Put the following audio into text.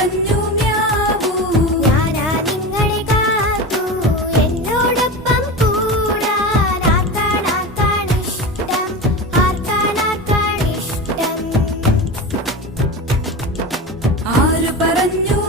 പറഞ്ഞു മ്യാവൂ. ഞാനാ നിങ്ങളെ കാത്തു എന്നോടൊപ്പം കൂടാൻ. ആർക്കാണിഷ്ടം, ആർക്കാണിഷ്ടം. ആര് പറഞ്ഞു